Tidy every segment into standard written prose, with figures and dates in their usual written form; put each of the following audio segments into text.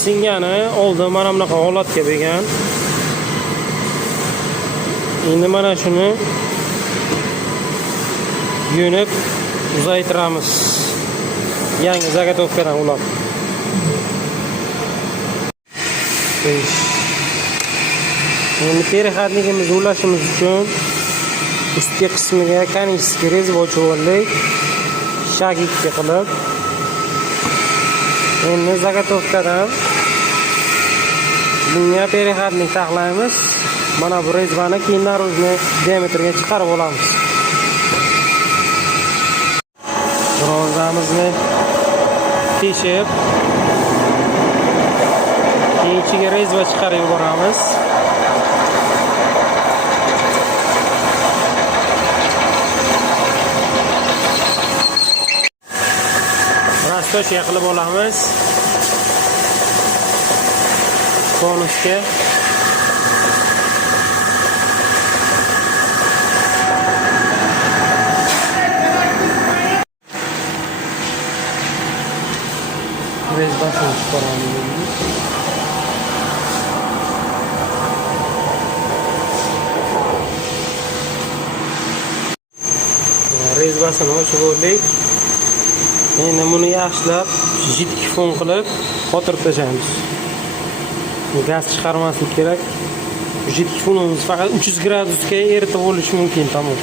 singani oldin mana bunaqa holatga kelgan. Endi mana shuni yunib uzaytiramiz. Yangi zagotovkadan ulab. Endi perexodligimizni ulashimiz uchun ustki qismiga kanichskiy rezbochi o'rlaylik. Shagikka qilib. Endi zagotovkadan bunga perexodlik taxlaymiz. Mana bu rezbani keyin narujni diametriga chiqarib olamiz. Bronzamizni teshib, keyin ichiga rezba chiqarib yuboramiz. Rastoshka qilib olamiz. Konusga rezbasini chiqaramiz. Rezbasini ochib oldik. Endi buni yaxshilab jiddiy fon qilib qotirib tashlaymiz. Gaz chiqarmaslik kerak. Jiddiy fonimiz faqat 300 gradusga eritib olish mumkin, tamom.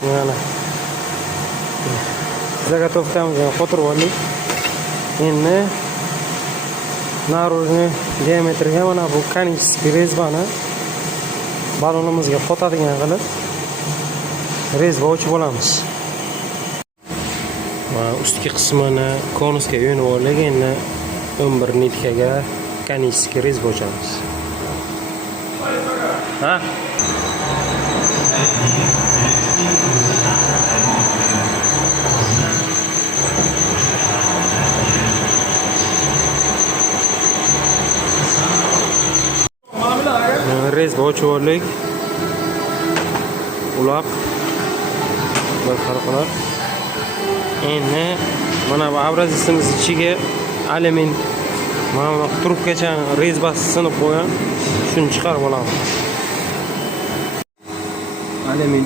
Mana zagotovkamizga qotirib oldik. Endi narujni diametriga mana bu kanichskiy rezbani balonimizga qotadigan qilib rezba ochib olamiz. Mana ustki qismini konusga yo'nib oldik. Endi 11 nitkaga kanichskiy rezba ochamiz. Ha? Rezba ochib oldik. Ulab bir qilib. Endi mana bu abrazisimiz ichiga alyumin mana bu trubkacha rezbasi sinib qo'ygan. Shuni chiqarib olamiz. Alyumin